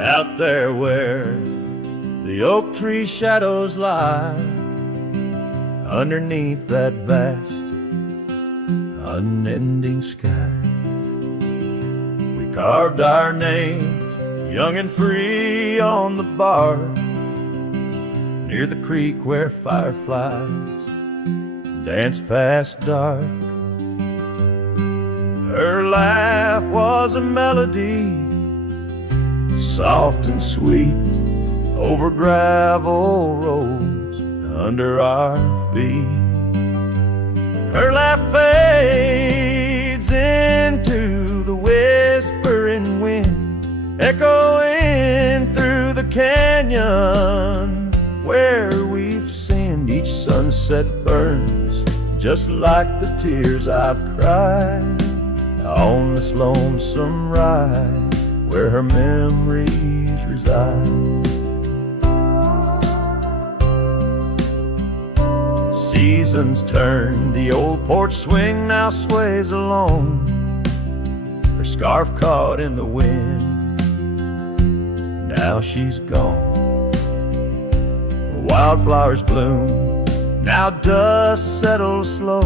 out there where the oak tree shadows lie, underneath that vast, unending sky. We carved our names, young and free, on the bark near the creek where fireflies dance past dark. Her laugh was a melody, soft and sweet, over gravel roads under our feet. Her laugh fades into the whispering wind, echoing through the canyon where we've sinned. Each sunset burns just like the tears I've cried on this lonesome ride where her memories reside. Seasons turn, the old porch swing now sways alone, her scarf caught in the wind, now she's gone. Wildflowers bloom, now dust settles slow,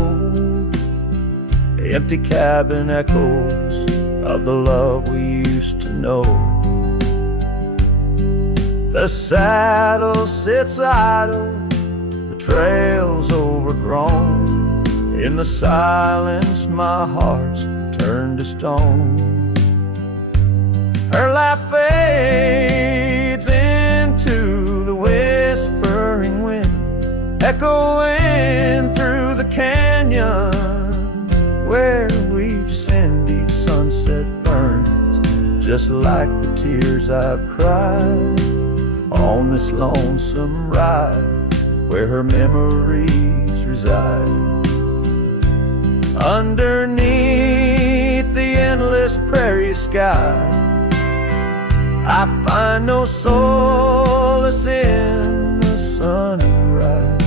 the empty cabin echoes of the love we used to know. The saddle sits idle, the trail's overgrown, in the silence my heart's turned to stone. Her laugh fades into the whispering wind, echoing through the canyons where we've sinned. Each sunset burns just like the tears I've cried on this lonesome ride where her memories reside. Underneath the endless prairie sky, I find no solace in the sunrise.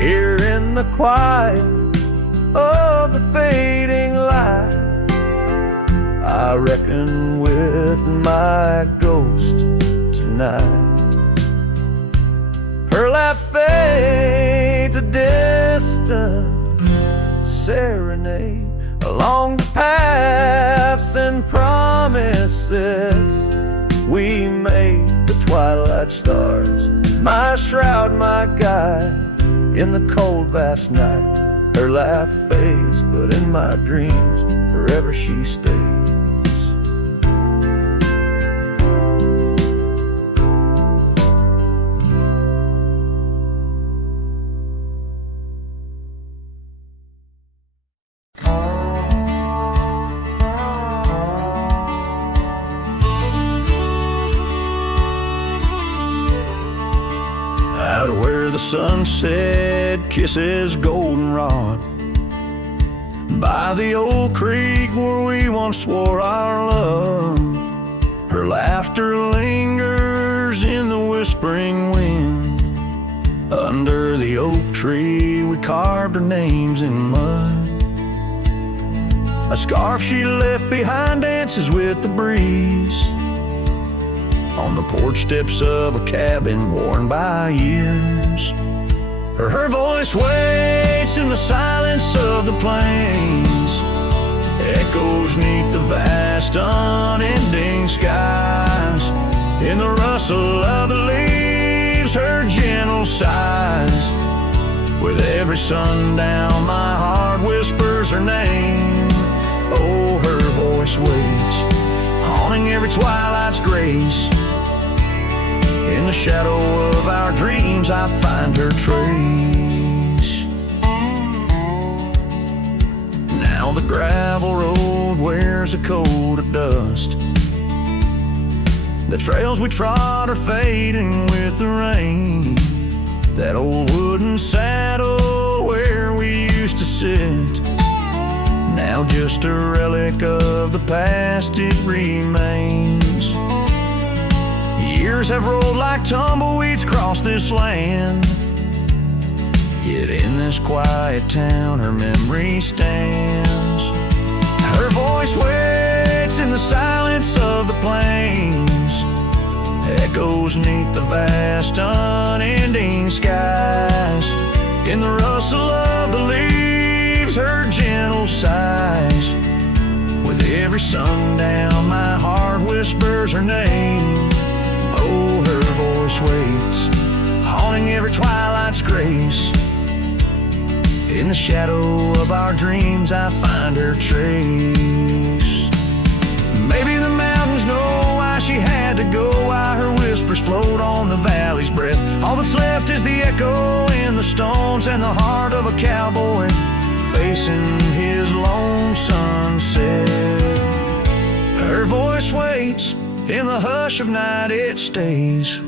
Here in the quiet of the fading light, I reckon with my ghost tonight. Her laugh fades, a distant serenade along the paths and promises we made. The twilight stars, my shroud, my guide in the cold vast night. Her laugh fades, but in my dreams forever she stays. Out where the sunset kisses goldenrod, by the old creek where we once swore our love, her laughter lingers in the whispering wind. Under the oak tree we carved our names in mud, a scarf she left behind dances with the breeze on the porch steps of a cabin worn by years. Her voice waits in the silence of the plains, echoes neath the vast unending skies. In the rustle of the leaves, her gentle sighs. With every sundown my heart whispers her name. Oh, her voice waits, haunting every twilight's grace. In the shadow of our dreams I find her trace. Now the gravel road wears a coat of dust, the trails we trod are fading with the rain. That old wooden saddle where we used to sit, now just a relic of the past it remains. Years have rolled like tumbleweeds across this land, yet in this quiet town her memory stands. Her voice waits in the silence of the plains, echoes neath the vast unending skies. In the rustle of the leaves, her gentle sighs. With every sundown, my heart whispers her name. Oh, her voice waits, haunting every twilight's grace. In the shadow of our dreams, I find her trace. Maybe the mountains know why she had to go, why her whispers float on the valley's breath. All that's left is the echo in the stones and the heart of a cowboy facing his lone sunset. Her voice waits, in the hush of night it stays,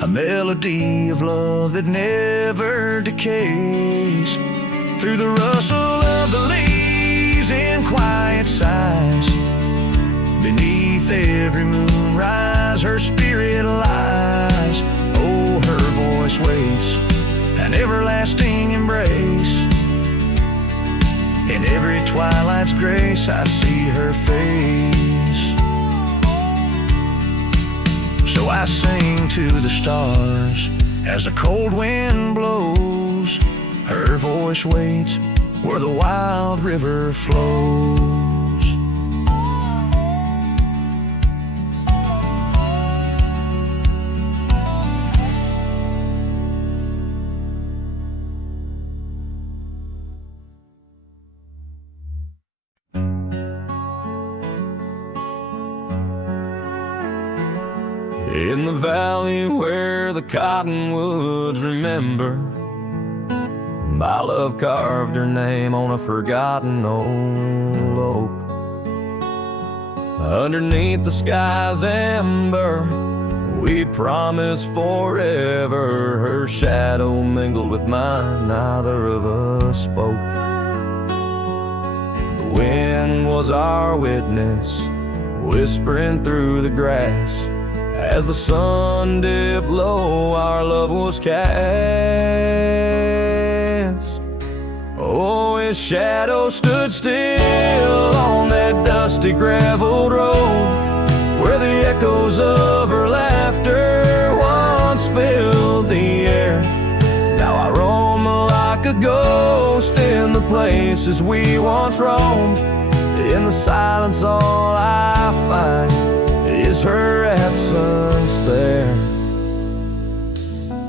a melody of love that never decays. Through the rustle of the leaves in quiet sighs, beneath every moonrise her spirit lies. Oh, her voice waits, an everlasting embrace. In every twilight's grace I see her face. So I sing to the stars as a cold wind blows. Her voice waits where the wild river flows. In the valley where the cottonwoods remember, my love carved her name on a forgotten old oak. Underneath the sky's ember, we promised forever. Her shadow mingled with mine, neither of us spoke. The wind was our witness, whispering through the grass. As the sun dipped low, our love was cast. Oh, his shadow stood still on that dusty graveled road, where the echoes of her laughter once filled the air. Now I roam like a ghost in the places we once roamed. In the silence all I find is her absence there.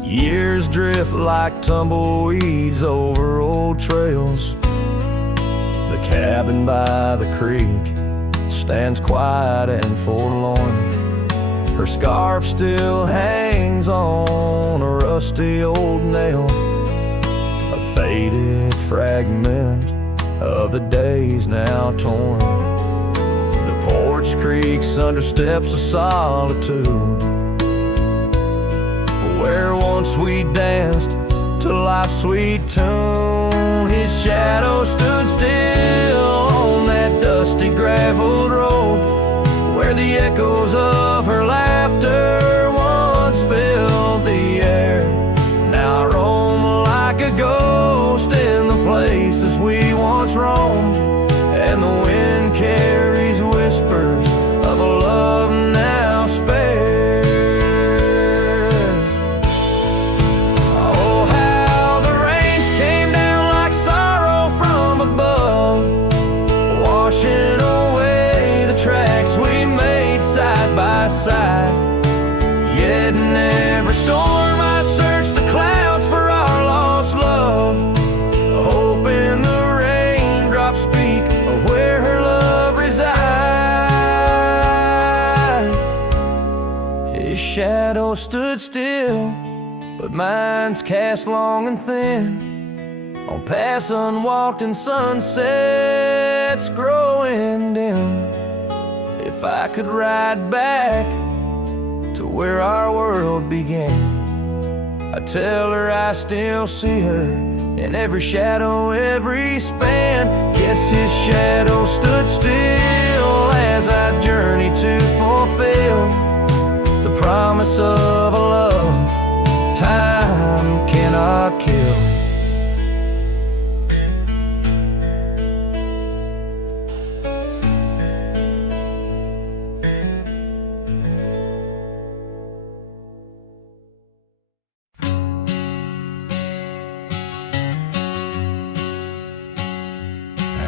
Years drift like tumbleweeds over old trails. The cabin by the creek stands quiet and forlorn. Her scarf still hangs on a rusty old nail, a faded fragment of the days now torn. The porch creaks under steps of solitude, where once we danced to life's sweet tune. His shadow stood still on that dusty graveled road, where the echoes of her laughter once filled the air. Now I roam like a ghost in the places we once roamed, and the wind carries whispers of a love now spared. Oh, how the rains came down like sorrow from above, washing away the tracks we made side by side. Yet in every storm I searched the clouds for our lost love, hoping the raindrops speak of where her love resides. His shadow stood still, but mine's cast long and thin on paths unwalked and sunsets growing dim. If I could ride back to where our world began, I tell her I still see her in every shadow, every span. Yes, his shadow stood still as I journeyed to fulfill the promise of a love time cannot kill.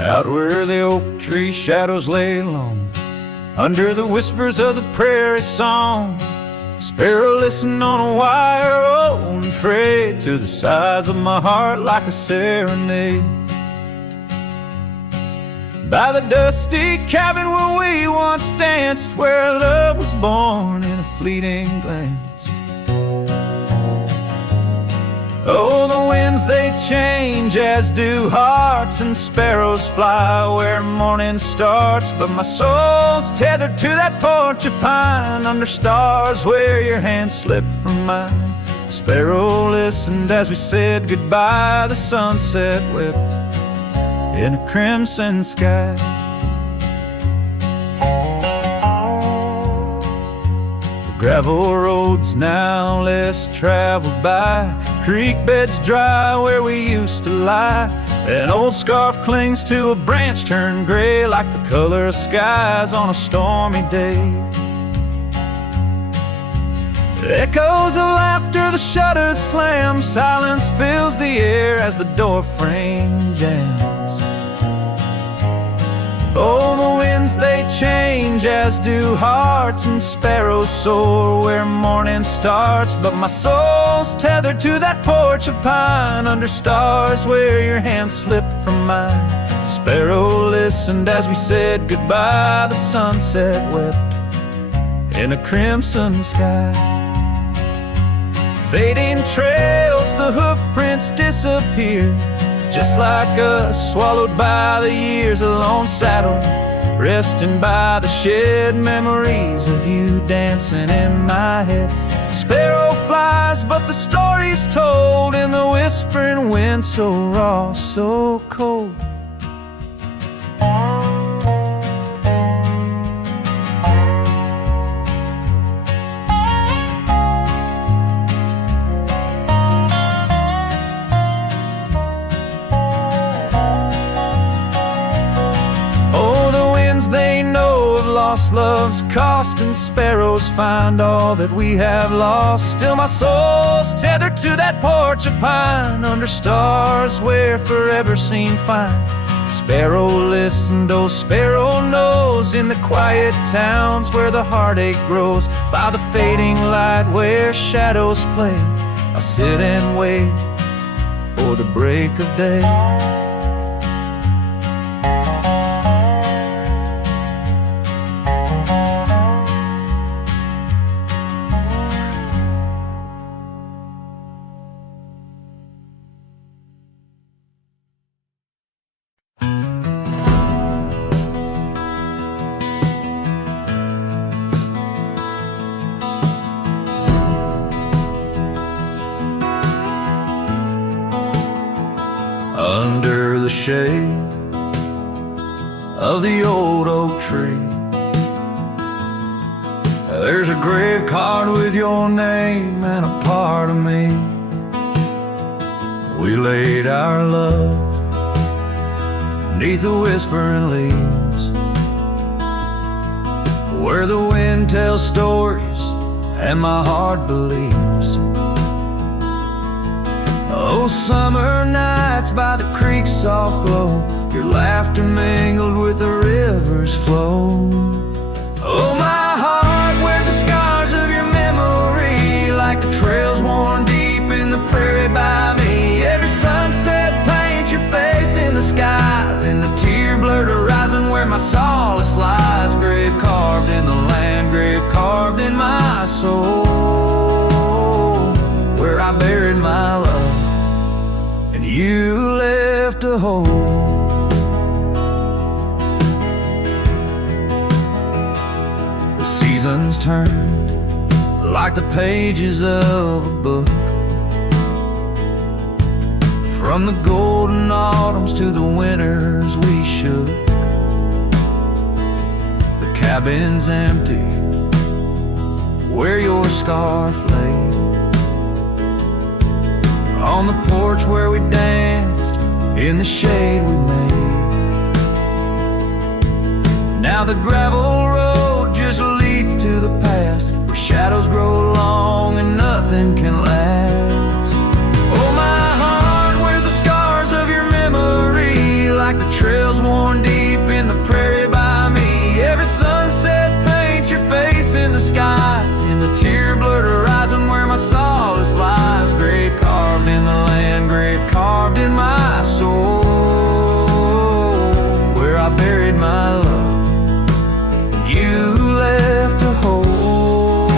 Out where the oak tree shadows lay long, under the whispers of the prairie song, sparrow listen on a wire, old and frayed, to the size of my heart like a serenade. By the dusty cabin where we once danced, where love was born in a fleeting glance. Oh, the winds they change, as do hearts, and sparrows fly where morning starts. But my soul's tethered to that porch of pine, under stars where your hand slipped from mine. Sparrow listened as we said goodbye, the sunset wept in a crimson sky. Gravel roads now less traveled by, creek beds dry where we used to lie. An old scarf clings to a branch turned gray, like the color of skies on a stormy day. Echoes of laughter, the shutters slam, silence fills the air as the door frame jams. Oh, the winds they change, as do hearts, and sparrows soar where morning starts. But my soul's tethered to that porch of pine, under stars where your hand slipped from mine. Sparrow listened as we said goodbye, the sunset wept in a crimson sky. Fading trails, the hoof prints disappear, just like us, swallowed by the years. A lone saddle, resting by the shed, memories of you dancing in my head. Sparrow flies, but the story's told in the whispering wind, so raw, so cold. They know of lost love's cost, and sparrows find all that we have lost. Still my soul's tethered to that porch of pine, under stars where forever seemed fine. Sparrow listened, oh sparrow knows, in the quiet towns where the heartache grows. By the fading light where shadows play, I'll sit and wait for the break of day. Under the shade of the old oak tree, there's a grave card with your name and a part of me. We laid our love neath the whispering leaves, where the wind tells stories and my heart believes. Oh, summer nights by the creek's soft glow, your laughter mingled with the river's flow. Oh, my heart wears the scars of your memory, like the trails worn deep in the prairie by me. Every sunset paints your face in the skies, in the tear-blurred horizon where my solace lies. Grave carved in the land, grave carved in my soul, where I buried my love and you left a hole. The seasons turned like the pages of a book, from the golden autumns to the winters we shook. The cabin's empty where your scarf lay, on the porch where we danced in the shade we made. Now the gravel road just leads to the past, where shadows grow long and nothing can last. Oh, my heart wears the scars of your memory, like the trails worn deep in the prairie by me. Every sunset paints your face in the skies, in the tear-blurred horizon where my solace lies. Grave carved in the land, grave carved in my soul, where I buried my love and you left a hole.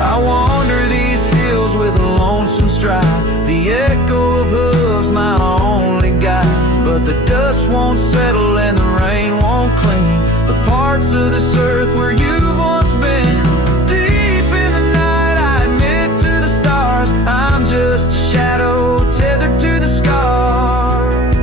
I wander these hills with a lonesome stride, the echo of hooves my only guide. But the dust won't settle and the rain won't clean the parts of this earth where you've once been. Deep in the night I admit to the stars, I'm just a shadow tethered to the scars.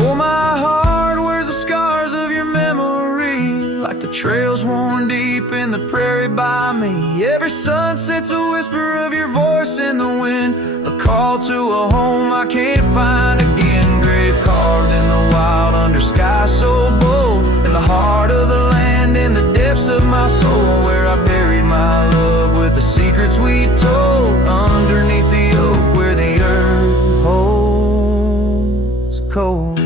Oh, my heart wears the scars of your memory, like the trails worn deep in the prairie by me. Every sunset's a whisper of your voice in the wind, a call to a home I can't find again. Grave carved in the wild under sky so bold, in the heart of the land, in the depths of my soul, where I buried my love with the secrets we told, underneath the oak where the earth holds cold.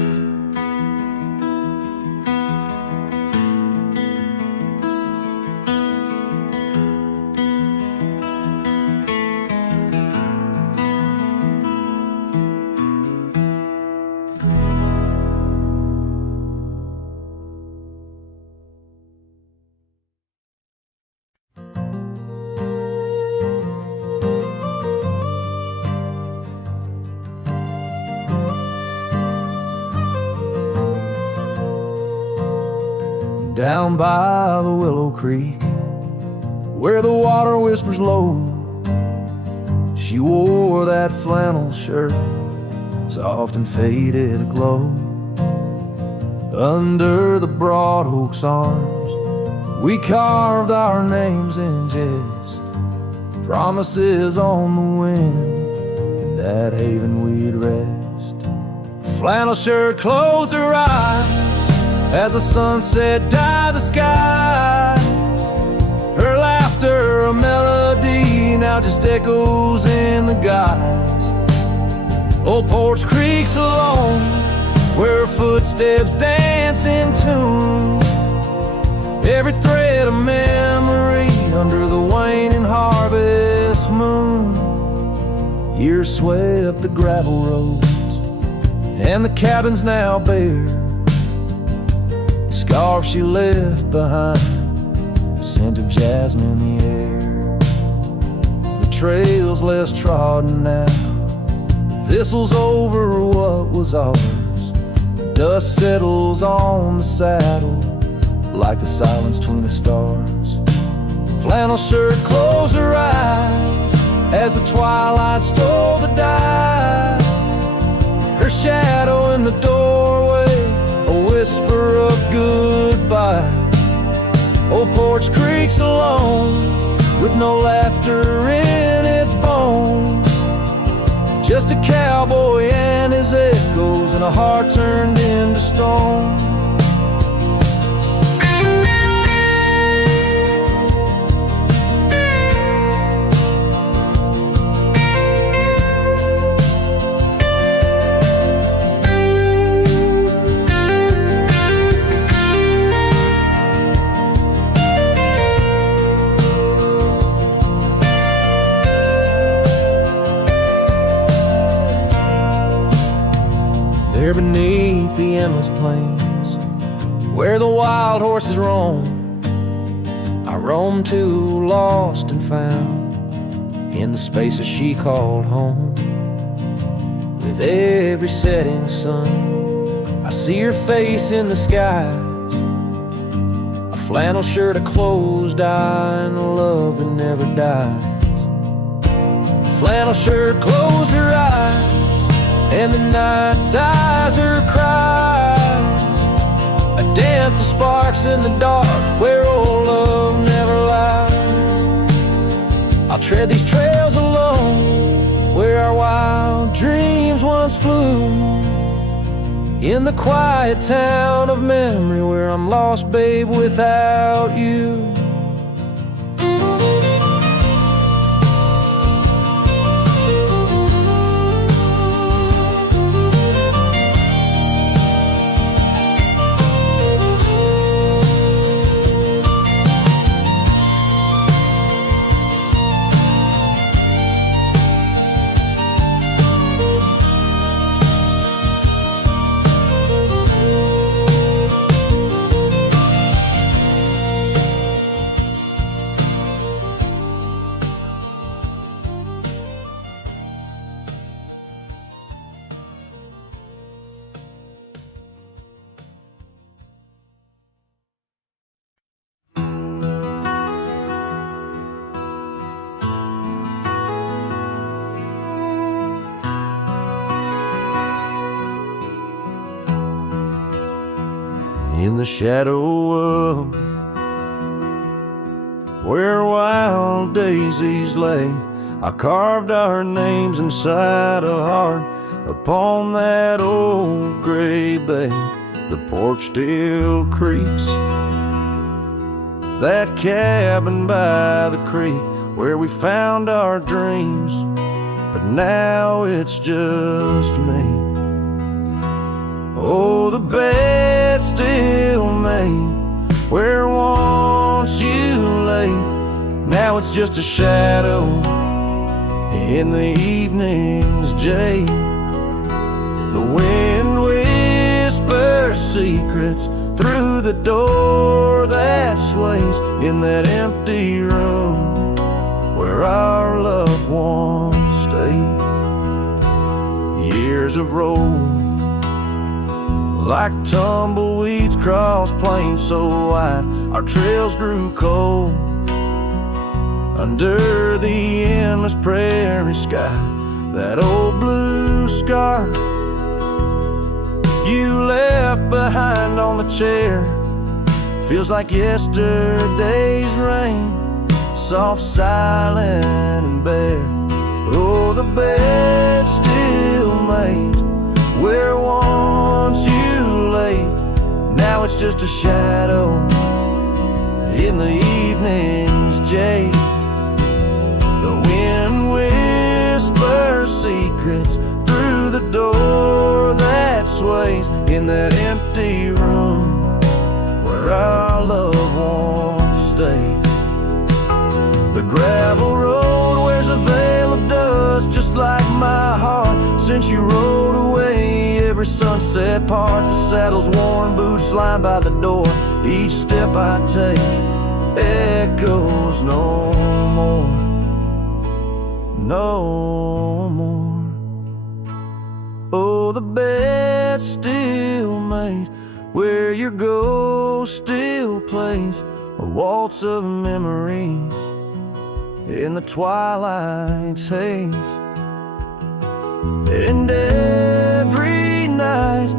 Down by the Willow Creek, where the water whispers low, she wore that flannel shirt, soft and faded aglow. Under the broad oak's arms, we carved our names in jest, promises on the wind, in that haven we'd rest. Flannel shirt closed her eyes as the sunset dyed the sky. Her laughter, a melody, now just echoes in the guise. Old Porch Creek's alone, where her footsteps dance in tune. Every thread of memory under the waning harvest moon. Years swept the gravel roads, and the cabin's now bare. Scarf she left behind, the scent of jasmine in the air. The trail's less trodden now, the thistle's over what was ours. The dust settles on the saddle like the silence between the stars. Flannel shirt closed her eyes as the twilight stole the dice. Her shadow in the doorway, a whisper of goodbye. Old Porch Creek's alone, with no laughter in its bones. Just a cowboy and his echoes, and a heart turned into stone. There beneath the endless plains, where the wild horses roam, I roamed too, lost and found, in the spaces she called home. With every setting sun, I see her face in the skies. A flannel shirt, a closed eye, and a love that never dies. A flannel shirt closed her eyes, and the night sighs her cries. A dance of sparks in the dark, where old love never lies. I'll tread these trails alone, where our wild dreams once flew. In the quiet town of memory, where I'm lost, babe, without you. in the shadow of where wild daisies lay. I carved our names inside a heart upon that old gray bay. The porch still creaks, that cabin by the creek where we found our dreams, but now it's just me. Oh, the bed's still made where once you lay. Now it's just a shadow in the evening's jade. The wind whispers secrets through the door that sways in that empty room where our loved ones stayed. Years have rolled like tumbleweeds cross plains so wide. Our trails grew cold under the endless prairie sky. That old blue scarf you left behind on the chair feels like yesterday's rain, soft, silent, and bare. Oh, the bed's still made where once you lay. Now it's just a shadow in the evening's jade. The wind whispers secrets through the door that sways in that empty room where our loved ones stayed. The gravel road wears a veil of dust just like my heart since you rode away. Every sunset parts the saddle's worn boots lying by the door. Each step I take echoes no more, no more. Oh, the bed's still made where your ghost still plays a waltz of memories in the twilight's haze. And every night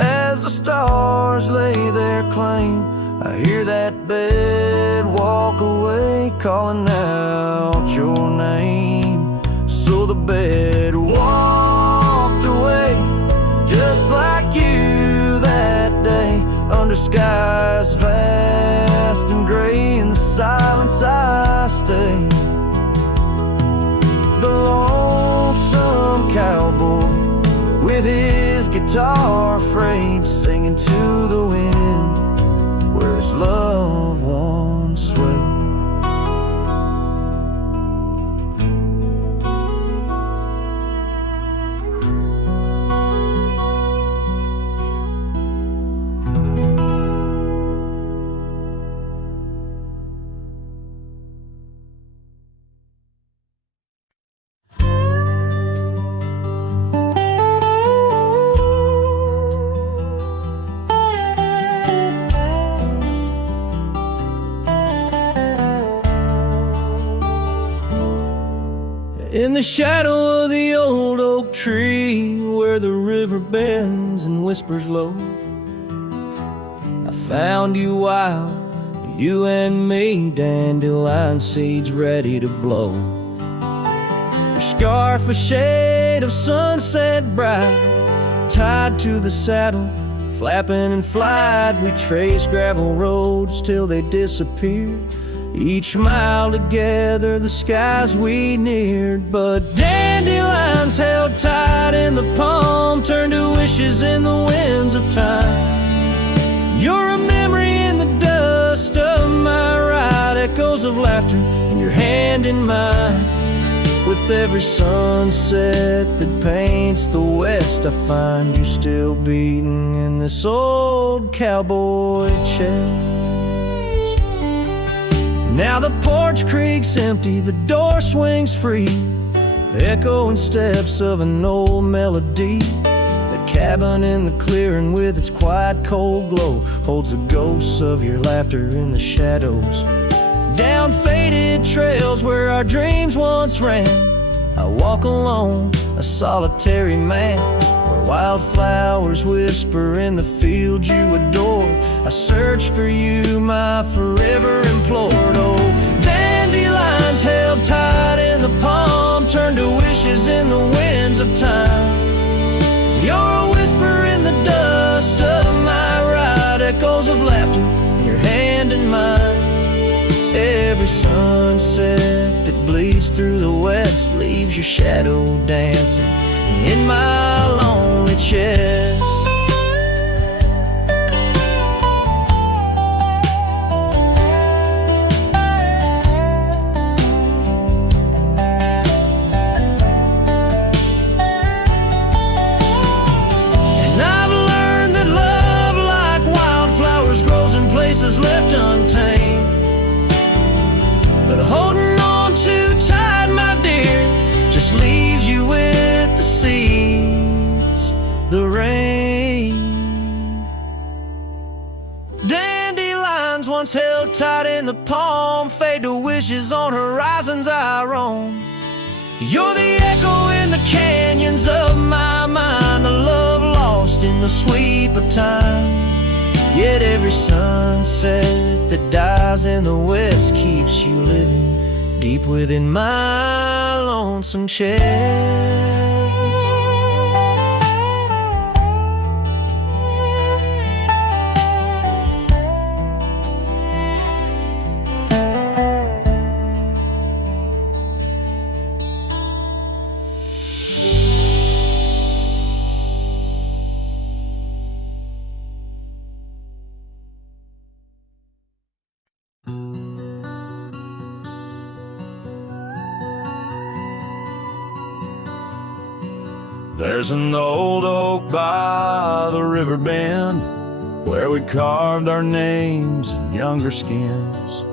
as the stars lay their claim, I hear that bed walk away calling out your name. So the bed walked away just like you that day, under skies vast and gray. In the silence I stay, the lonesome cowboy with his guitar frayed, singing to the wind where his loved ones sway. In the shadow of the old oak tree where the river bends and whispers low, I found you wild, you and me, dandelion seeds ready to blow. Your scarf a shade of sunset bright, tied to the saddle, flapping in flight. We traced gravel roads till they disappeared. Each mile together the skies we neared, but dandelions held tight in the palm turned to wishes in the winds of time. You're a memory in the dust of my ride, echoes of laughter in your hand in mine. With every sunset that paints the west, I find you still beating in this old cowboy chest. Now the porch creaks empty, the door swings free, the echoing steps of an old melody. The cabin in the clearing with its quiet cold glow holds the ghosts of your laughter in the shadows. Down faded trails where our dreams once ran, I walk alone, a solitary man, where Wildflowers whisper in the fields you adore. I search for you, my forever implored. Oh, dandelions held tight in the palm turn to wishes in the winds of time. You're a whisper in the dust of my ride, echoes of laughter in your hand in mine. Every sunset that bleeds through the west leaves your shadow dancing in my lonely chest. And I've learned that love, like wildflowers, grows in places left untamed. But holding on too tight, my dear, just leaves you with the seeds, the rain. Dandelions once held tight in the palm fade to wishes on horizons I roam. You're the echo in the canyons of my mind, a love lost in the sweep of time. Yet every sunset that dies in the west keeps you living deep within my lonesome chest. There's an old oak by the river bend where we carved our names in younger skins.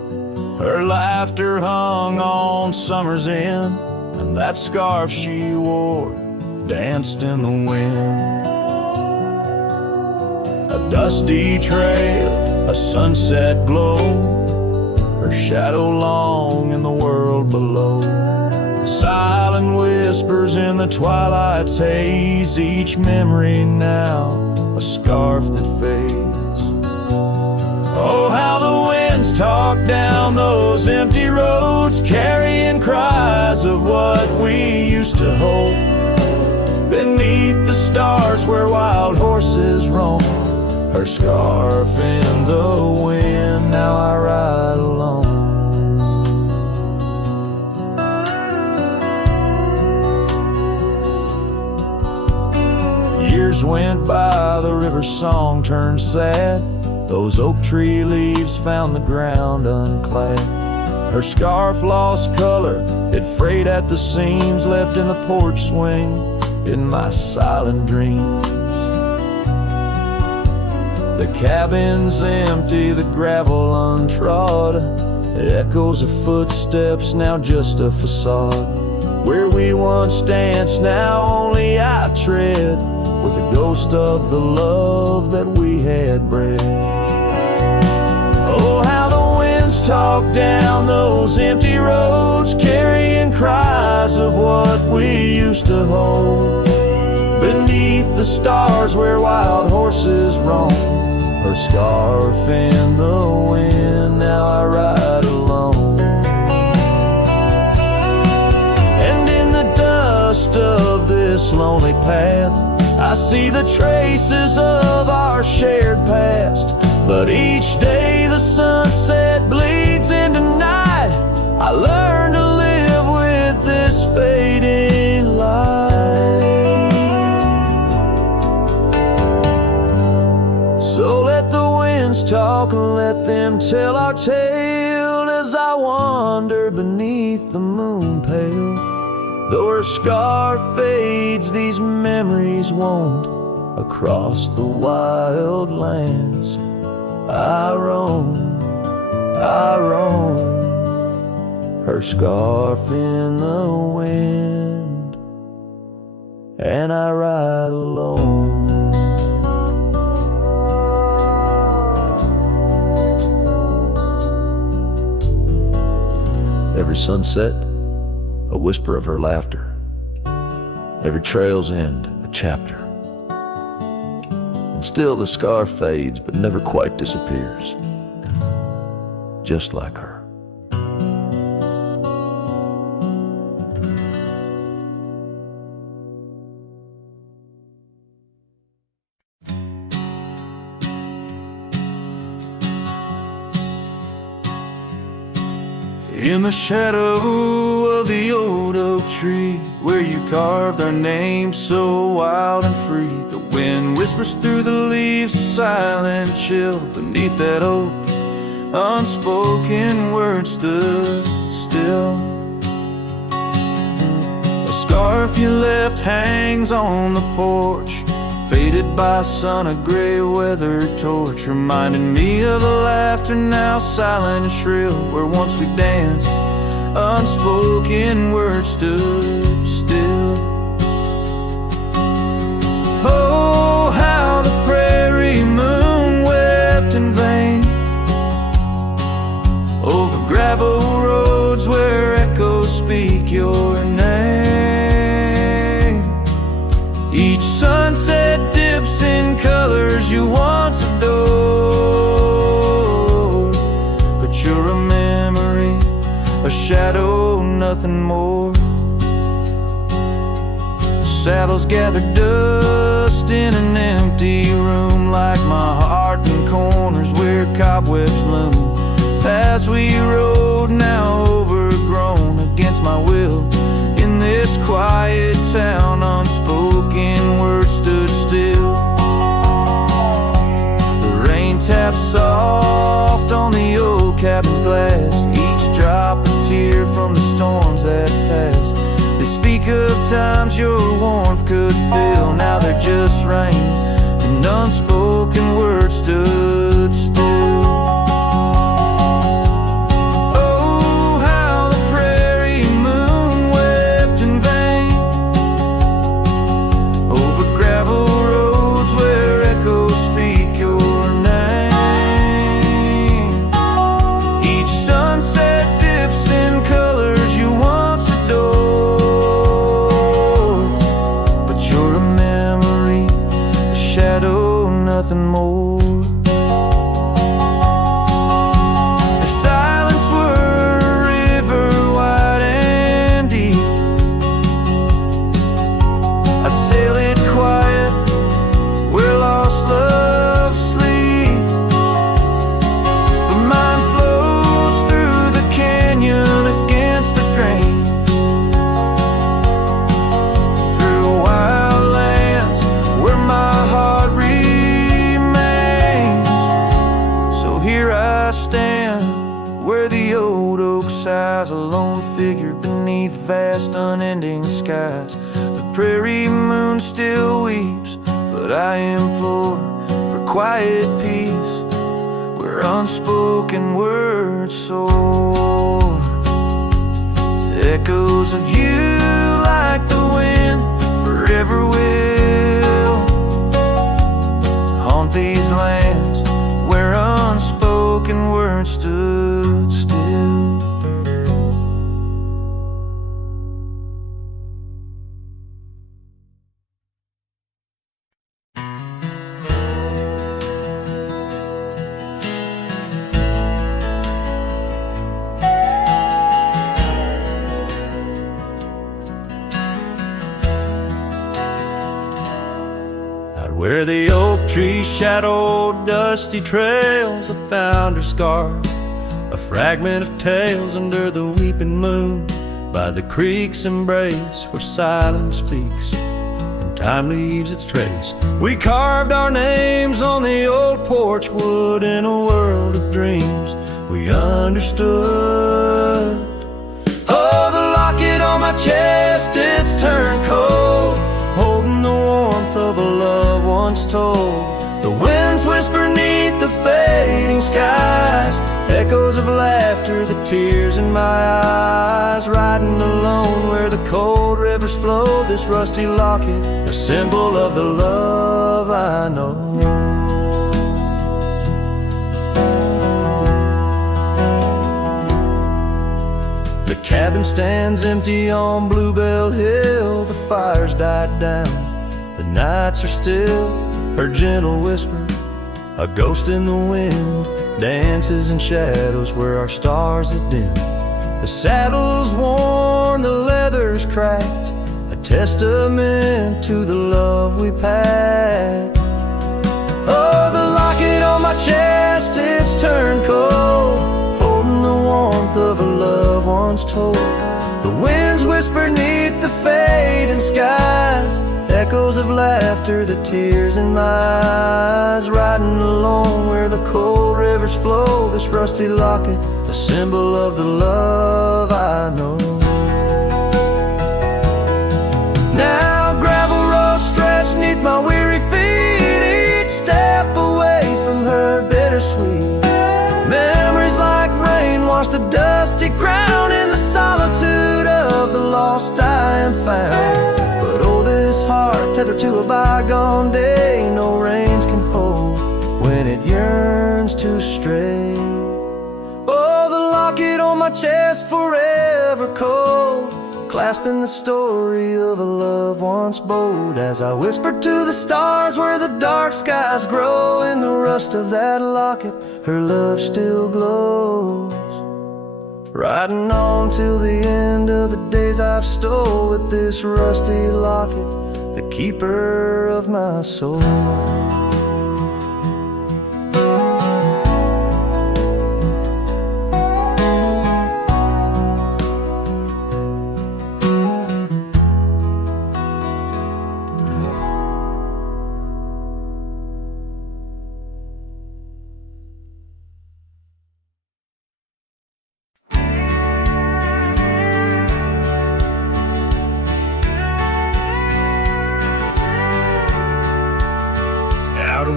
Her laughter hung on summer's end, and that scarf she wore danced in the wind. A dusty trail, a sunset glow, her shadow long in the world below. Silent whispers in the twilight's haze, each memory now a scarf that fades. Oh, how the winds talk down those empty roads, carrying cries of what we used to hold. Beneath the stars where wild horses roam, her scarf in the wind, now I ride alone. Years went by, the river's song turned sad. Those oak tree leaves found the ground unclad. Her scarf lost color, it frayed at the seams, left in the porch swing in my silent dreams. The cabin's empty, the gravel untrod, echoes of footsteps, now just a facade. Where we once danced, now only I tread, with the ghost of the love that we had bred. Oh, how the winds talk down those empty roads, carrying cries of what we used to hold. Beneath the stars where wild horses roam, her scarf in the wind, now I ride alone. And in the dust of this lonely path, I see the traces of our shared past. But each day the sunset bleeds into night, I learn to live with this fading light. So let the winds talk and let them tell our tale as I wander beneath the moon pale. Though her scarf fades, these memories won't. Across the wild lands I roam, her scarf in the wind, and I ride alone. Every sunset, a whisper of her laughter. Every trail's end, a chapter. And still the scar fades but never quite disappears, just like her. In the shadow of the old oak tree, where you carved our names so wild and free, the wind whispers through the leaves, a silent chill. Beneath that oak, unspoken words stood still. A scarf you left hangs on the porch, faded by the sun, a gray weathered torch, reminding me of the laughter now silent and shrill, where once we danced, unspoken words stood still. Oh, how the prairie moon wept in vain over gravel roads where echoes speak your name. Each sunset dips in colors you once adored, but you're a memory, a shadow, nothing more. Saddles gather dust in an empty room, like my heart in corners where cobwebs loom. Paths we rode, now overgrown against my will. In this quiet town, unspoken words stood still. The rain taps soft on the old cabin's glass, each drop a tear from the storms that pass. They speak of times your warmth could fill, now they're just rain, and unspoken words stood still. Nothing more. If silence were a river wide and deep, I'd sail it quiet where lost love sleep. But mine flows through the canyon against the grain, through wild lands where my heart stand, where the old oak sighs, a lone figure beneath vast unending skies. The prairie moon still weeps, but I implore for quiet peace, where unspoken words soar. Echoes of you like the wind forever will haunt these lands where unspoken words stood still. Where the oak tree shadowed dusty trails, I found her scarf, a fragment of tales under the weeping moon, by the creek's embrace where silence speaks and time leaves its trace. We carved our names on the old porch wood in a world of dreams we understood. Oh, the locket on my chest, it's turned cold, holding the warmth of a love once told. The winds whisper neath the fading skies, echoes of laughter, the tears in my eyes. Riding alone where the cold rivers flow, this rusty locket, a symbol of the love I know. The cabin stands empty on Bluebell Hill, the fire's died down, the nights are still, her gentle whisper, a ghost in the wind, dances in shadows where our stars are dim. The saddle's worn, the leather's cracked, a testament to the love we packed. Oh, the locket on my chest, it's turned cold, holding the warmth of a love once told. The winds whisper neath the fading skies, echoes of laughter, the tears in my eyes. Riding alone where the cold rivers flow, this rusty locket, a symbol of the love I know. Now gravel roads stretch neath my weary feet, each step away from her bittersweet. Memories like rain wash the dusty ground in the solitude of the lost I am found. But oh, this heart tethered to a bygone day, no reins can hold when it yearns to stray. Oh, the locket on my chest forever cold, clasping the story of a love once bold. As I whisper to the stars where the dark skies grow, in the rust of that locket her love still glows. Riding on till the end of the days I've stole, with this rusty locket, the keeper of my soul.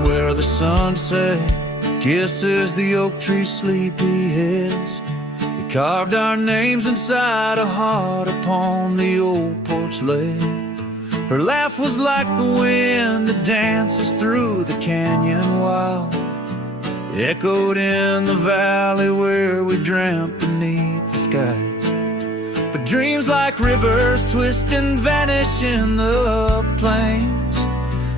Where the sunset kisses the oak tree's sleepy heads, we carved our names inside a heart upon the old porch ledge. Her laugh was like the wind that dances through the canyon wild, echoed in the valley where we dreamt beneath the skies. But dreams like rivers twist and vanish in the plains,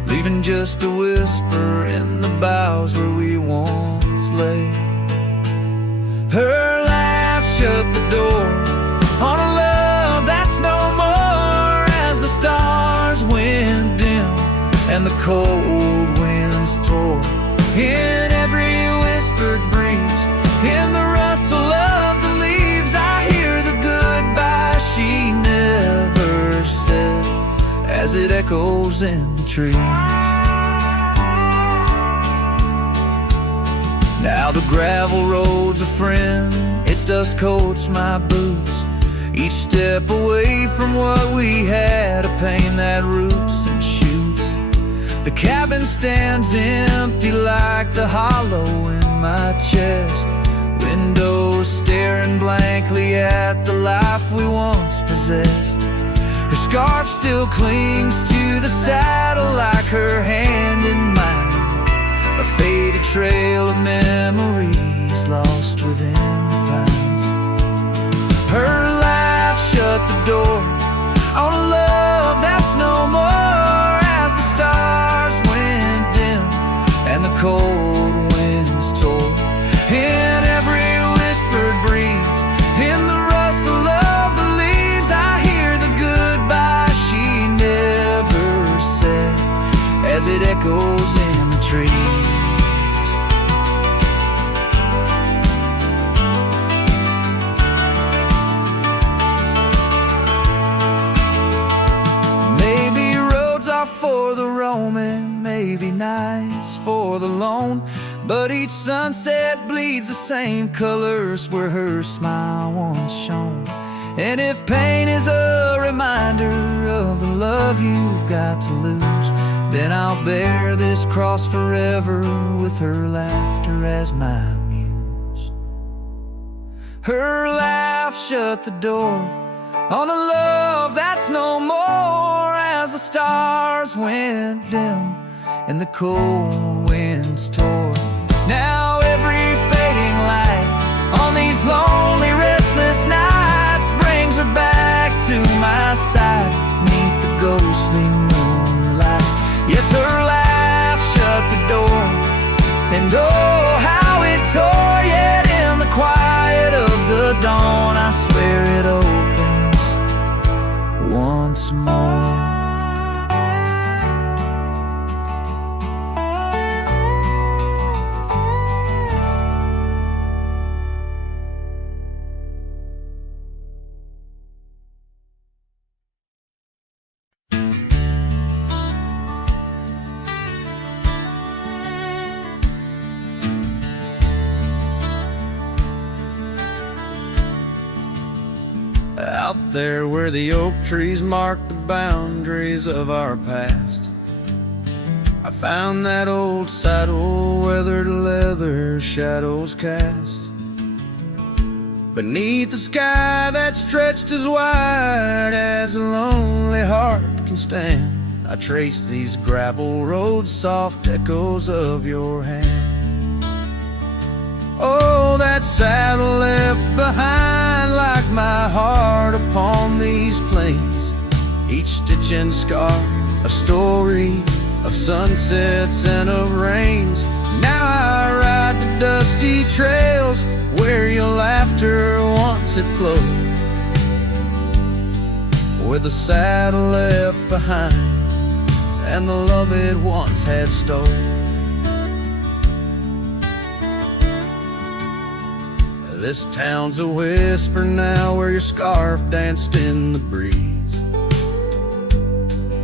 leaving just a whisper in the boughs where we once lay. Her laugh shut the door on a love that's no more, as the stars went dim and the cold winds tore. In every whispered breeze, in the rustle of the leaves, I hear the goodbye she never said, as it echoes in the trees. Now the gravel road's a friend, its dust coats my boots, each step away from what we had, a pain that roots and shoots. The cabin stands empty like the hollow in my chest, windows staring blankly at the life we once possessed. Her scarf still clings to the saddle like her hand in mine, a faded trail of memories lost within the pines. Her laugh shut the door on a love that's no more, as the stars went dim and the cold winds tore. In every whispered breeze, in the rustle of the leaves, I hear the goodbye she never said, as it echoes in the trees. Maybe roads are for the roaming, maybe nights for the lone, but each sunset bleeds the same colors where her smile once shone. And if pain is a reminder of the love you've got to lose, then I'll bear this cross forever with her laughter as my muse. Her laugh shut the door on a love that's no more, as the stars went dim and the cold winds tore. Now every fading light on these lonely, restless nights brings her back to my side, 'neath the ghostly moonlight. there where the oak trees mark the boundaries of our past, I found that old saddle, weathered leather, shadows cast. Beneath the sky that stretched as wide as a lonely heart can stand, I trace these gravel roads, soft echoes of your hand. Oh, that saddle left behind like my heart upon these plains, each stitch and scar a story of sunsets and of rains. Now I ride the dusty trails where your laughter once had flowed, with the saddle left behind and the love it once had stole. This town's a whisper now where your scarf danced in the breeze.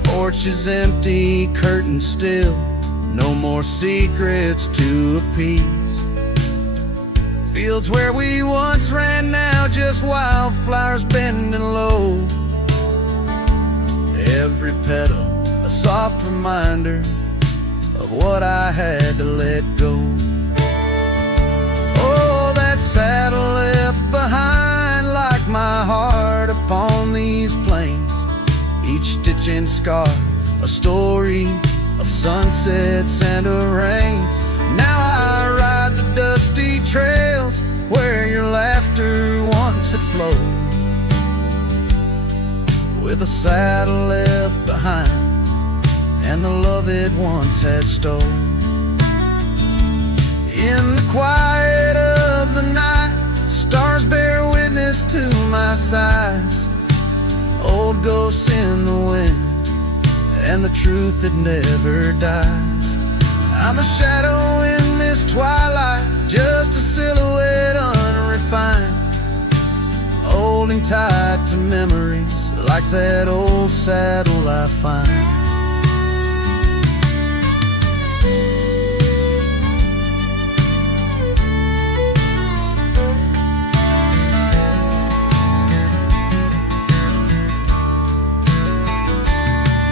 Porch is empty, curtains still, no more secrets to appease. Fields where we once ran now just wildflowers bending low. Every petal a soft reminder of what I had to let go. Oh, that saddle left behind like my heart upon these plains, each stitch and scar a story of sunsets and of rains. Now I ride the dusty trails where your laughter once had flowed, with a saddle left behind and the love it once had stole. In the quiet of the night, stars bear witness to my sighs, old ghosts in the wind and the truth that never dies. I'm a shadow in this twilight, just a silhouette unrefined, holding tight to memories like that old saddle I find.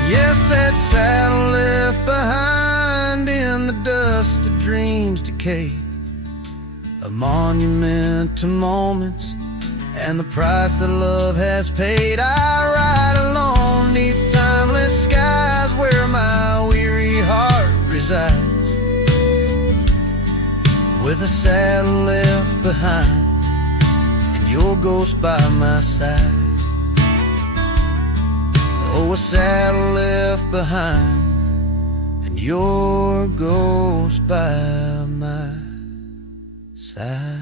Yes, that saddle left behind in the dust of dreams decay, a monument to moments and the price that love has paid. I ride alone neath timeless skies where my weary heart resides, with a saddle left behind and your ghost by my side. Oh, a saddle left behind and your ghost by my side.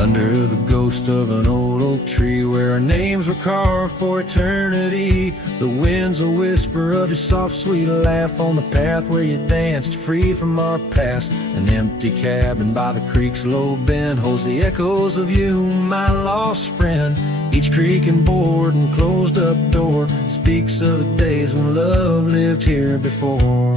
Under the ghost of an old oak tree where our names were carved for eternity, the wind's a whisper of your soft sweet laugh on the path where you danced free from our past. An empty cabin by the creek's low bend holds the echoes of you, my lost friend. Each creaking board and closed up door speaks of the days when love lived here before.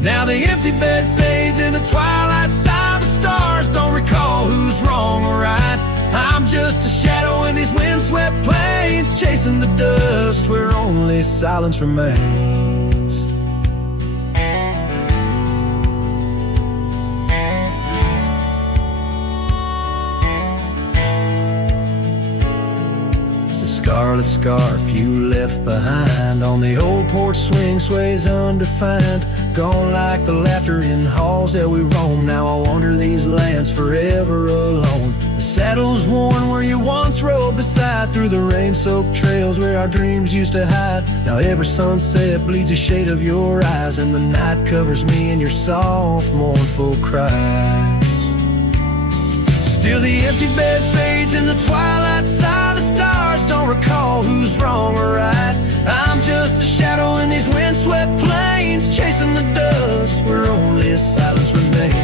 Now the empty bed fades in the twilight side, the stars don't recall who's wrong or right. I'm just a shadow in these windswept plains, chasing the dust where only silence remains. Scarlet scarf you left behind on the old porch swing sways undefined, gone like the laughter in halls that we roam. Now I wander these lands forever alone. The saddle's worn where you once rode beside, through the rain-soaked trails where our dreams used to hide. Now every sunset bleeds a shade of your eyes, and the night covers me in your soft mournful cries. Still the empty bed fades in the twilight side, the stars don't recall who's wrong or right. I'm just just a shadow in these windswept plains, chasing the dust where only silence remains.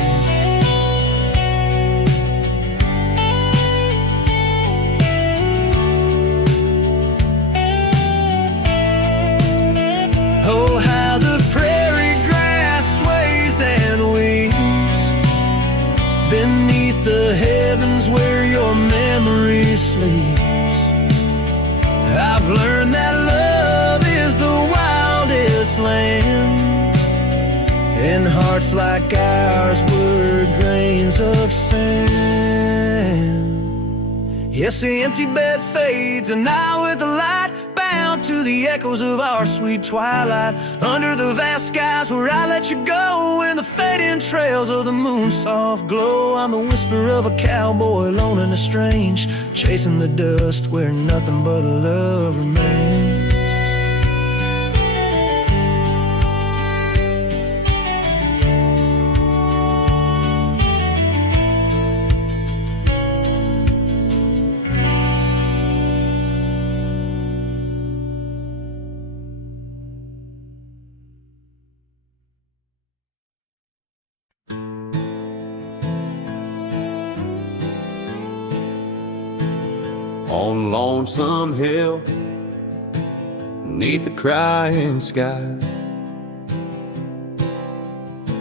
Oh, how the prairie grass sways and weeps beneath the heavens where your memory sleeps. I've learned that love is the wildest land, and hearts like ours were grains of sand. Yes, the empty bed fades, and I with the light, bound to the echoes of our sweet twilight, under the vast skies where I let you go, in the fading trails of the moon's soft glow. I'm the whisper of a cowboy, lone and estranged, chasing the dust where nothing but love remains. On Lonesome Hill, neath the crying sky,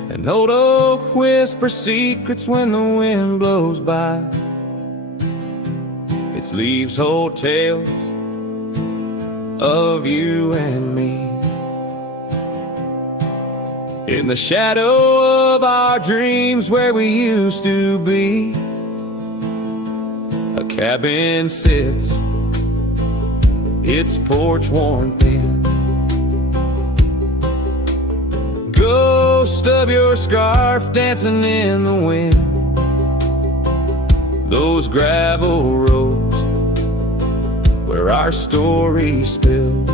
an old oak whispers secrets when the wind blows by. Its leaves hold tales of you and me, in the shadow of our dreams where we used to be. A cabin sits, its porch worn thin, ghost of your scarf dancing in the wind. Those gravel roads where our stories spilled,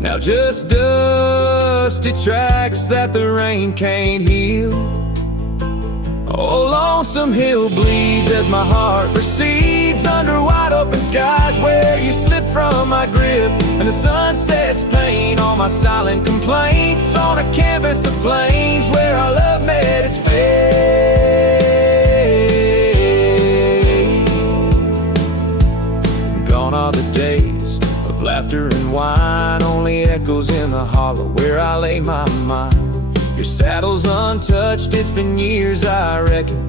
now just dusty tracks that the rain can't heal. Oh, Lonesome Hill bleeds as my heart proceeds, under wide open skies where you slip from my grip, and the sun sets paint on my silent complaints, on a canvas of plains where our love met its fate. Gone are the days of laughter and wine, only echoes in the hollow where I lay my mind. Your saddle's untouched, it's been years I reckon,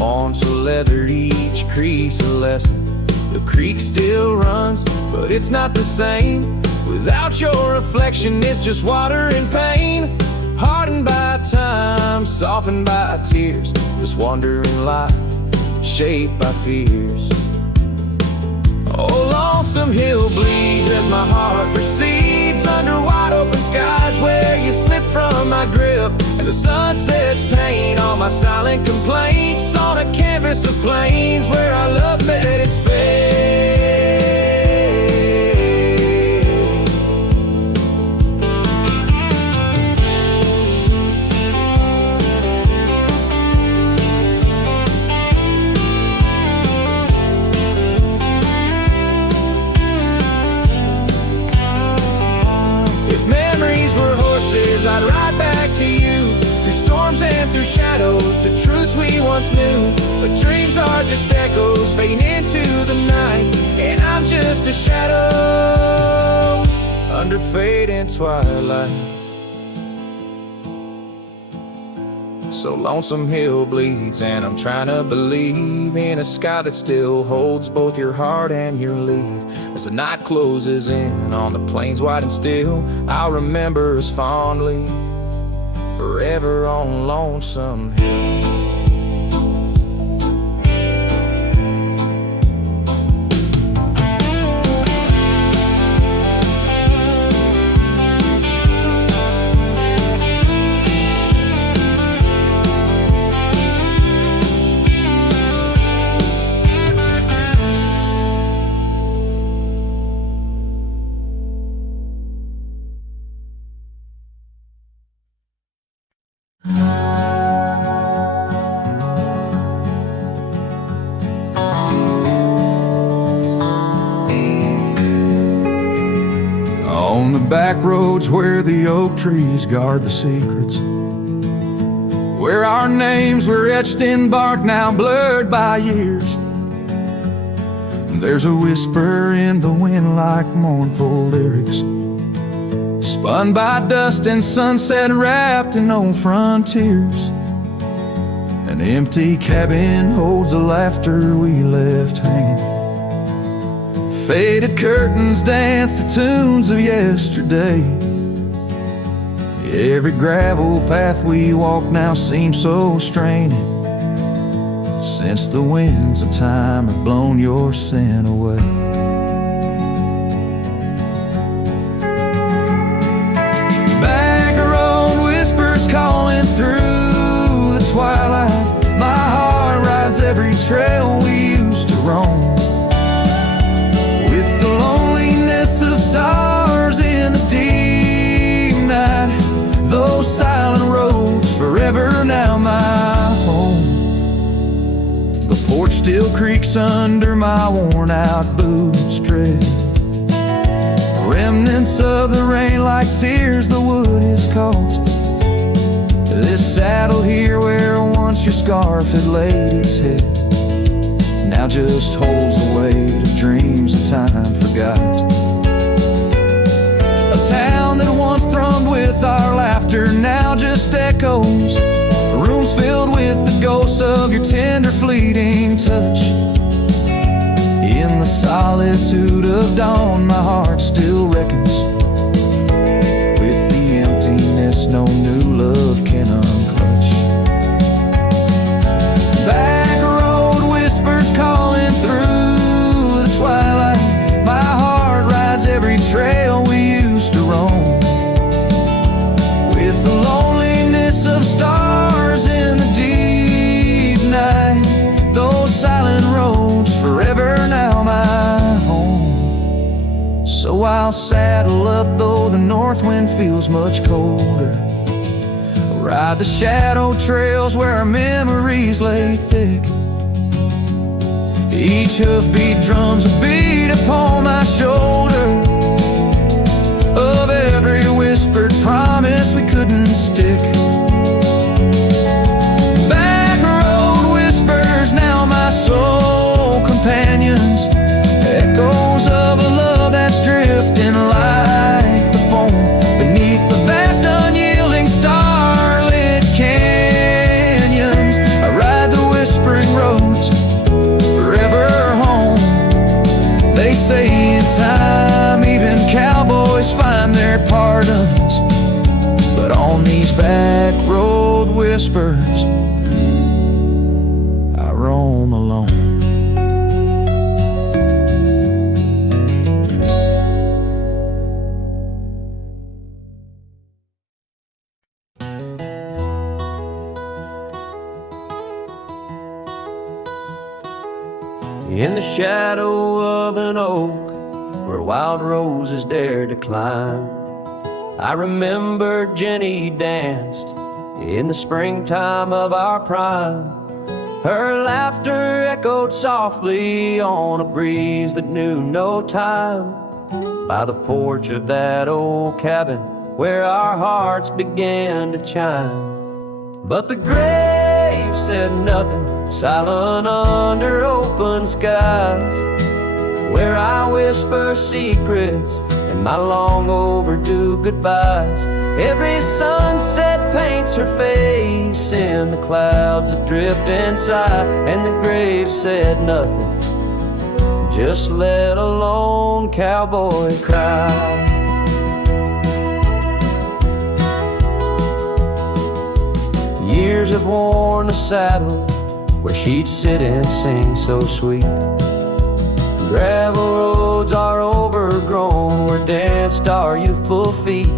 on so leathered each crease a lesson. The creek still runs, but it's not the same without your reflection. It's just water and pain, hardened by time, softened by tears, this wandering life shaped by fears. Oh, Lonesome Hill bleeds as my heart proceeds, under wide open skies where you slip from my grip, and the sun sets paint on my silent complaints, on a canvas of plains where our love met its fate. I'd ride back to you, through storms and through shadows, to truths we once knew. But dreams are just echoes fading into the night, and I'm just a shadow under fading twilight. So Lonesome Hill bleeds, and I'm trying to believe in a sky that still holds both your heart and your leave. As the night closes in on the plains wide and still, I'll remember us fondly, forever on Lonesome Hill. back roads where the oak trees guard the secrets, where our names were etched in bark, now blurred by years. There's a whisper in the wind like mournful lyrics, spun by dust and sunset, wrapped in old frontiers. An empty cabin holds the laughter we left hanging. Faded curtains dance to tunes of yesterday. Every gravel path we walk now seems so straining, since the winds of time have blown your sin away. Back road whispers calling through the twilight. My heart rides every trail we used to roam, with the loneliness of stars in the deep night. Those silent roads forever now my home. The porch still creaks under my worn out boots tread. Remnants of the rain like tears the wood is caught. This saddle here where once your scarf had laid its head, now just holds the weight of dreams that time forgot. A town that once thrummed with our laughter now just echoes. Rooms filled with the ghosts of your tender fleeting touch. In the solitude of dawn, my heart still reckons with the emptiness no new love can unclutch. Back road whispers calling through the twilight. My heart rides every trail we used to roam, with the loneliness of stars in the deep night. Those silent roads forever now my home. So I'll saddle up though the north wind feels much colder, ride the shadow trails where our memories lay thick. Each hoofbeat drums a beat upon my shoulder of every whispered promise we couldn't stick. Back road whispers now my soul companions, echoes of a love that's drifting like the foam beneath the vast unyielding starlit canyons. I ride the whispering roads forever home. They say in time even cowboys find their pardons, but on these back road whispers I roam alone. In the shadow of an oak where wild roses dare to climb, I remember Jenny danced in the springtime of our prime. Her laughter echoed softly on a breeze that knew no time, by the porch of that old cabin where our hearts began to chime. But the grave said nothing, silent under open skies, where I whisper secrets and my long overdue goodbyes. Every sunset paints her face in the clouds that drift and sigh, and the grave said nothing, just let a lone cowboy cry. Years have worn the saddle where she'd sit and sing so sweet. Gravel roads are overgrown where danced our youthful feet.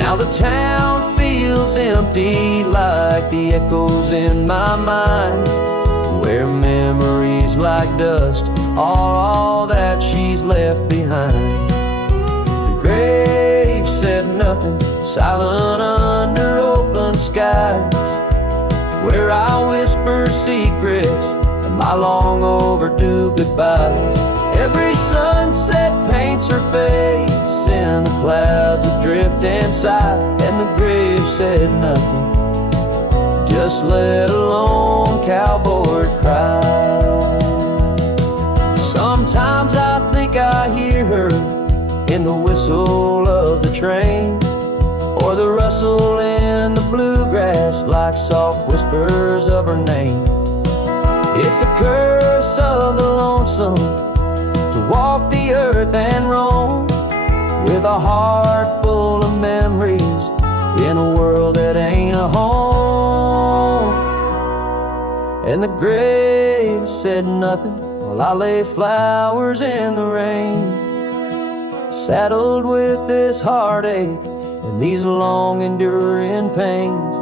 Now the town feels empty like the echoes in my mind, where memories like dust are all that she's left behind. The grave said nothing, silent under open skies, where I whisper secrets and my long overdue goodbyes. Every sunset paints her face in the clouds that drift inside, and the grave said nothing, just let a lone cowboy cry. Sometimes I think I hear her in the whistle of the train, or the rustle in the bluegrass like soft whispers of her name. It's a curse of the lonesome to walk the earth and roam with a heart full of memories in a world that ain't a home. And the grave said nothing while I lay flowers in the rain, saddled with this heartache and these long enduring pains.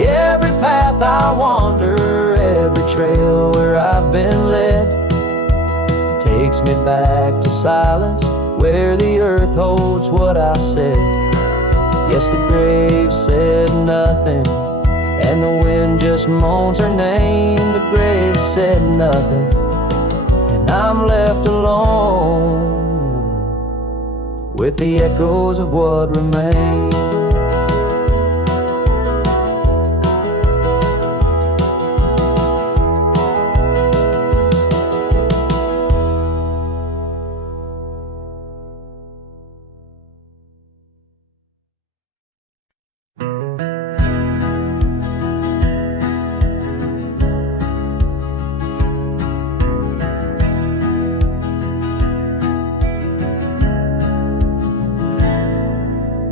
Every path I wander, every trail where I've been led, takes me back to silence where the earth holds what I said. Yes, the grave said nothing, and the wind just moans her name. The grave said nothing, and I'm left alone with the echoes of what remains.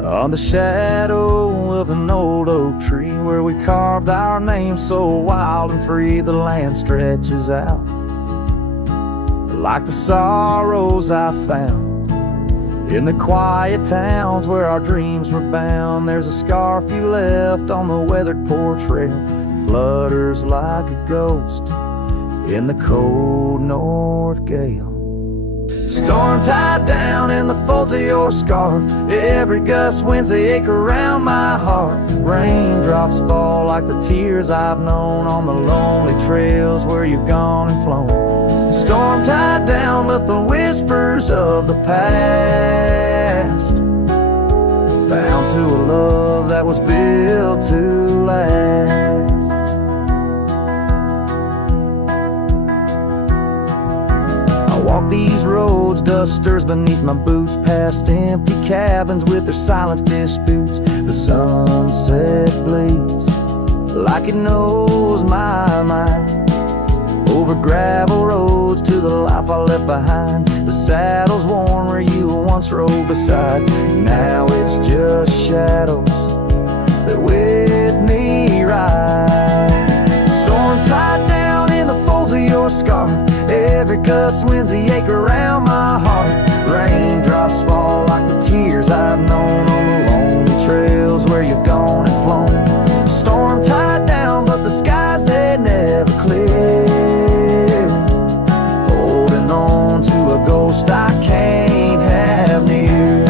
On the shadow of an old oak tree where we carved our name so wild and free, the land stretches out like the sorrows I found in the quiet towns where our dreams were bound. There's a scarf you left on the weathered porch rail, flutters like a ghost in the cold north gale. Storm tied down in the folds of your scarf, every gust winds they ache around my heart. Raindrops fall like the tears I've known on the lonely trails where you've gone and flown. Storm tied down but the whispers of the past, bound to a love that was built to last. Walk these roads, dust stirs beneath my boots, past empty cabins with their silence disputes. The sunset bleeds like it knows my mind, over gravel roads to the life I left behind. The saddle's worn where you once rode beside, now it's just shadows that with me ride. Storm tied down in the folds of your scarf, every gust winds the ache around my heart. Raindrops fall like the tears I've known on the lonely trails where you've gone and flown. Storm tied down but the skies they never clear, holding on to a ghost I can't have near.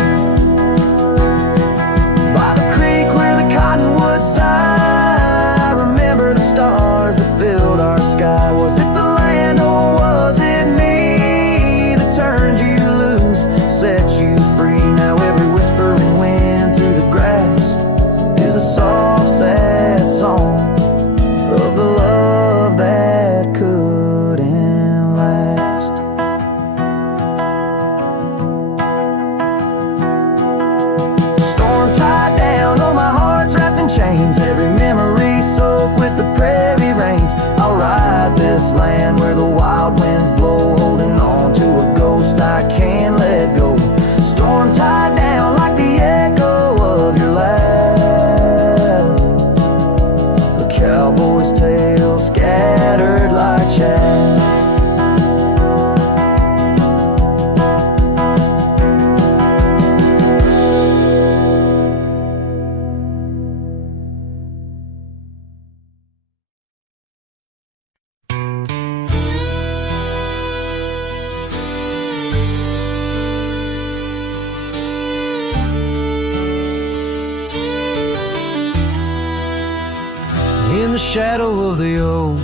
By the creek where the cottonwoods sigh, I remember the stars that filled our sky. Was it the land or was it me that turned you loose, set you free? Now every whispering wind through the grass is a soft, sad song of the love that couldn't last. Storm tied down, oh my heart's wrapped in chains, every memory soaked with the prairie rains. I'll ride this land where the wild winds blow, holding on to a ghost I can't let go. Storm tied down like the echo of your laugh, a cowboy's tale scattered like chaff. In the shadow of the oak,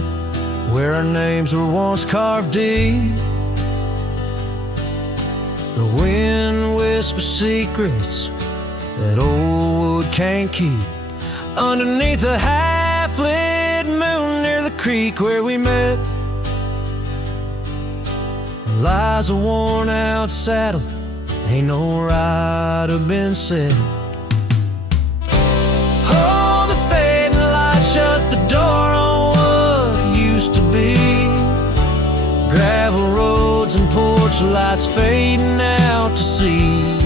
where our names were once carved deep, The wind whispers secrets that old wood can't keep. Underneath a half-lit moon near the creek where we met lies a worn-out saddle, ain't no rider been said. Oh, the fading light shut the door on what used to be. Gravel roads and porch lights fading out to sea.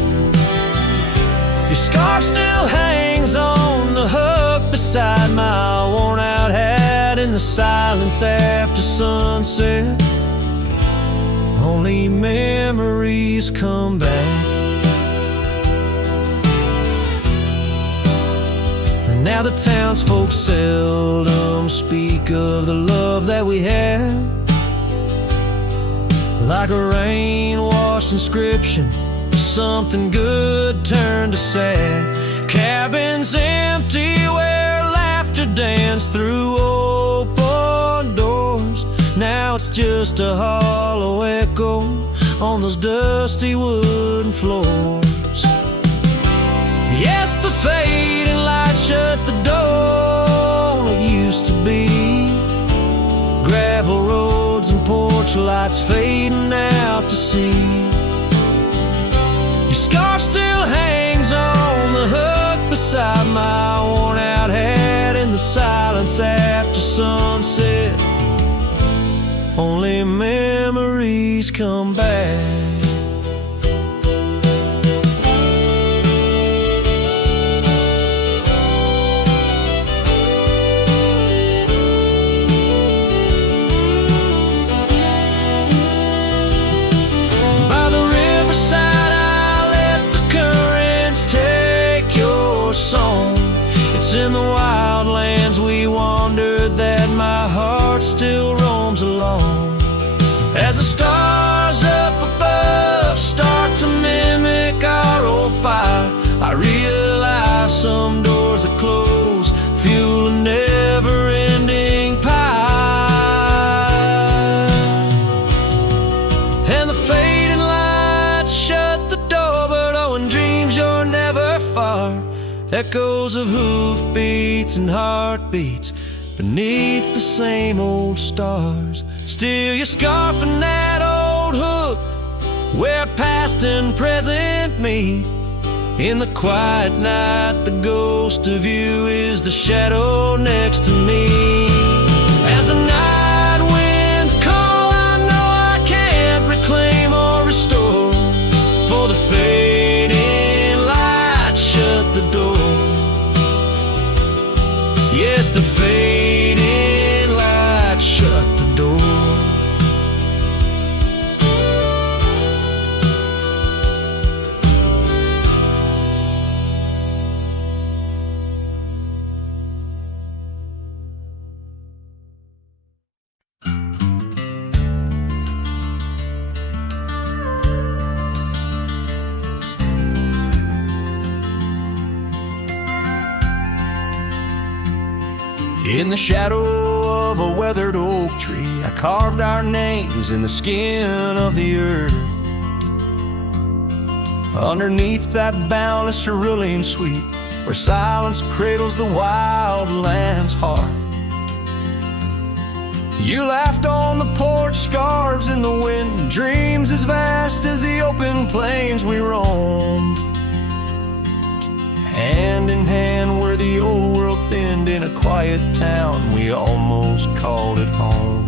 Your scarf still hangs on the hook beside my worn-out hat in the silence after sunset. Only memories come back. And now the townsfolk seldom speak of the love that we had. Like a rain-washed inscription, something good turned to sad. Cabins empty where laughter danced through open doors. Now it's just a hollow echo on those dusty wooden floors. Yes, the fading light shut the door. It used to be gravel roads and porch lights fading out to sea. Your scarf still hangs on the hook beside my worn-out hat in the silence after sunset. Only memories come back. By the riverside I let the currents take your song. It's in the wildlands we wandered that my heart still roams along. As the stars up above start to mimic our old fire, I realize some doors that close fuel a never-ending pie. And the fading lights shut the door, but oh, in dreams you're never far. Echoes of hoofbeats and heartbeats beneath the same old stars. Still your scarf and that old hook where past and present meet. In the quiet night the ghost of you is the shadow next to me. As the night winds call, I know I can't reclaim or restore, for the fading light shut the door. Yes, the fading light shut the door. In the shadow of a weathered oak tree, I carved our names in the skin of the earth. Underneath that boundless cerulean sweet, where silence cradles the wild lamb's hearth. You laughed on the porch, scarves in the wind, dreams as vast as the open plains we roamed. Hand in hand where the old world thinned, in a quiet town we almost called it home.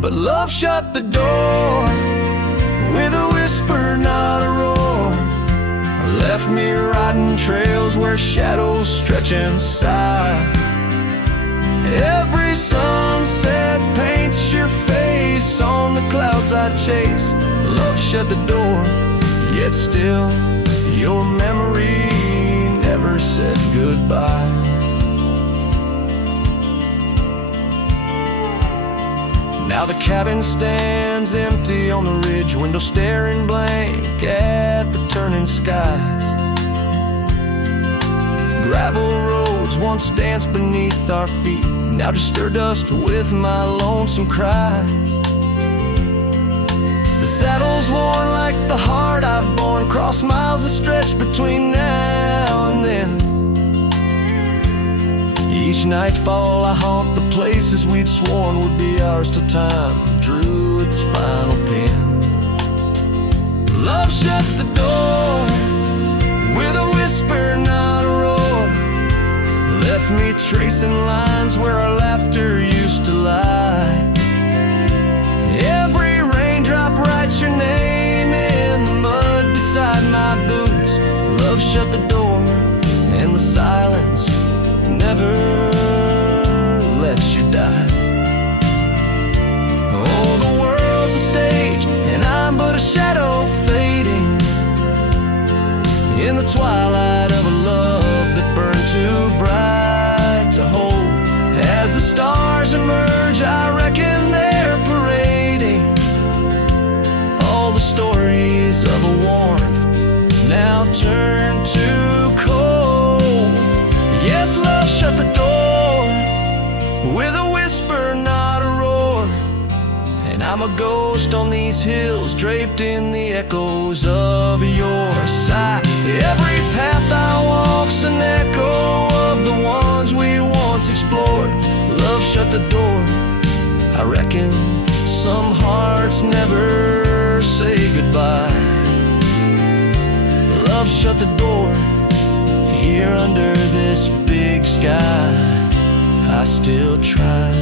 But love shut the door with a whisper, not a roar. Left me riding trails where shadows stretch and sigh. Every sunset paints your face on the clouds I chase. Love shut the door, yet still your memory never said goodbye. Now the cabin stands empty on the ridge, window staring blank at the turning skies. Gravel roads once danced beneath our feet, now just stir dust with my lonesome cries. The The saddle's worn like the heart I've borne, cross miles that stretch between now and then. Each nightfall I haunt the places we'd sworn would be ours till time drew its final pen. Love shut the door with a whisper, not a roar. Left me tracing lines where our laughter used to lie. Every raindrop writes your name in the mud beside my boots. Love shut the door, and the silence never lets you die. Oh, the world's a stage, and I'm but a shadow fading in the twilight of a love that burned too bright to hold. As the stars emerge, I reckon they're parading all the stories of a warmth now turned to cold. Yes, love shut the door with a whisper, not a roar. And I'm a ghost on these hills, draped in the echoes of your sigh. Every path I walk's an echo of the ones we once explored. Love shut the door. I reckon some hearts never say goodbye. Love shut the door. Here under this big sky, I still try.